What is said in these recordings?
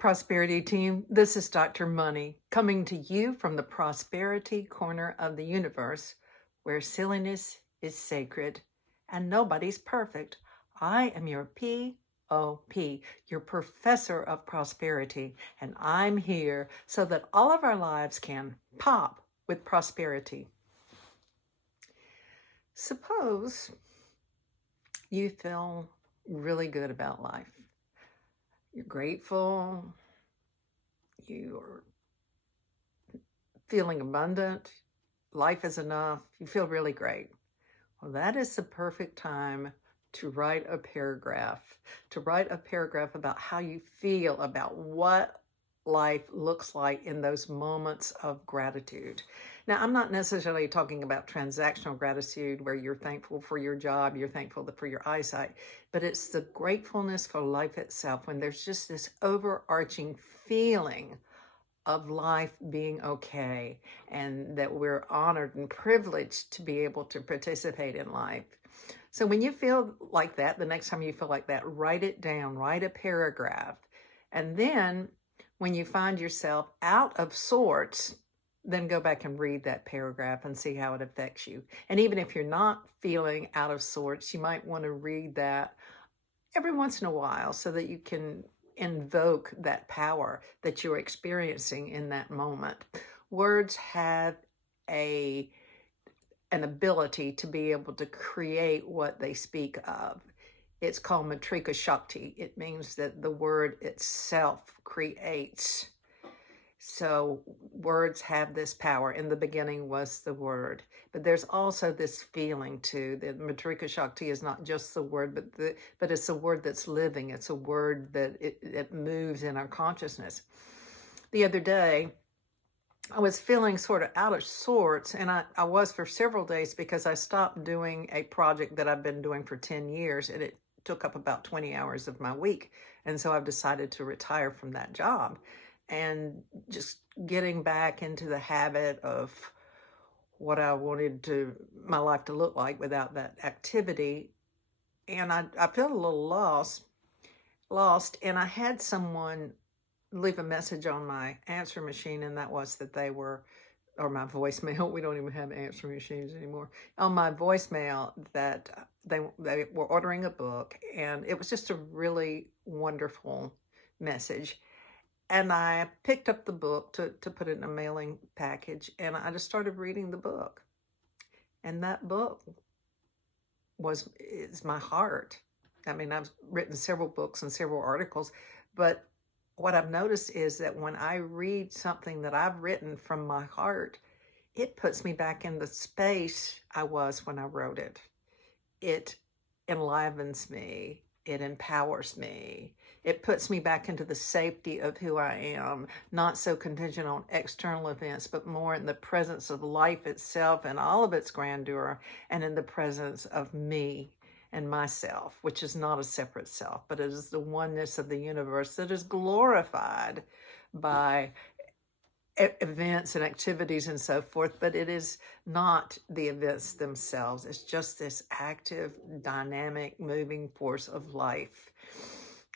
Prosperity Team. This is Dr. Money coming to you from the prosperity corner of the universe where silliness is sacred and nobody's perfect. I am your POP, your professor of prosperity, and I'm here so that all of our lives can pop with prosperity. Suppose you feel really good about life. You're grateful. You're feeling abundant. Life is enough. You feel really great. Well, that is the perfect time to write a paragraph, about how you feel about what life looks like in those moments of gratitude. Now, I'm not necessarily talking about transactional gratitude where you're thankful for your job, you're thankful for your eyesight, but it's the gratefulness for life itself when there's just this overarching feeling of life being okay and that we're honored and privileged to be able to participate in life. So when you feel like that, the next time you feel like that, write it down, write a paragraph. And then when you find yourself out of sorts, then go back and read that paragraph and see how it affects you. And even if you're not feeling out of sorts, you might want to read that every once in a while so that you can invoke that power that you're experiencing in that moment. Words have an ability to be able to create what they speak of. It's called Matrika Shakti. It means that the word itself creates. So words have this power. In the beginning was the word. But there's also this feeling too. The Matrika Shakti is not just the word, but it's a word that's living. It's a word that it moves in our consciousness. The other day, I was feeling sort of out of sorts, and I was for several days because I stopped doing a project that I've been doing for 10 years, and it took up about 20 hours of my week. And so I've decided to retire from that job and just getting back into the habit of what I wanted my life to look like without that activity. And I felt a little lost, and I had someone leave a message on my answer machine, and that was that they were, or my voicemail, we don't even have answer machines anymore, on my voicemail that they were ordering a book, and it was just a really wonderful message. And I picked up the book to put it in a mailing package, and I just started reading the book. And that book is my heart. I mean, I've written several books and several articles, but what I've noticed is that when I read something that I've written from my heart, it puts me back in the space I was when I wrote it. It enlivens me. It empowers me. It puts me back into the safety of who I am, not so contingent on external events, but more in the presence of life itself and all of its grandeur, and in the presence of me and myself, which is not a separate self, but it is the oneness of the universe that is glorified by events and activities and so forth, but it is not the events themselves. It's just this active, dynamic, moving force of life.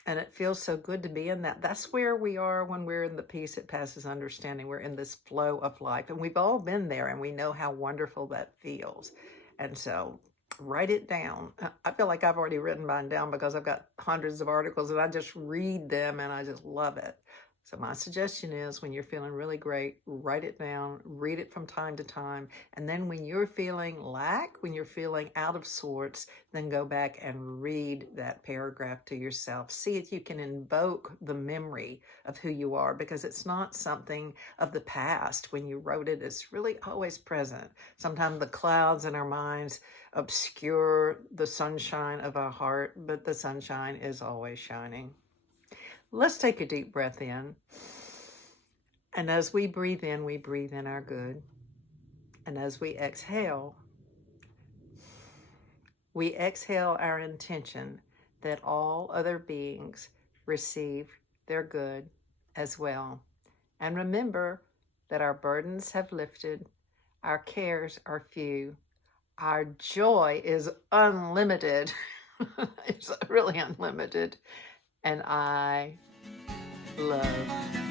And it feels so good to be in that. That's where we are when we're in the peace that passes understanding. We're in this flow of life, and we've all been there, and we know how wonderful that feels. And so write it down. I feel like I've already written mine down because I've got hundreds of articles, and I just read them and I just love it. So my suggestion is, when you're feeling really great, write it down, read it from time to time. And then when you're feeling when you're feeling out of sorts, then go back and read that paragraph to yourself. See if you can invoke the memory of who you are, because it's not something of the past. When you wrote it, it's really always present. Sometimes the clouds in our minds obscure the sunshine of our heart, but the sunshine is always shining. Let's take a deep breath in. And as we breathe in our good. And as we exhale our intention that all other beings receive their good as well. And remember that our burdens have lifted, our cares are few, our joy is unlimited. It's really unlimited. And I Love.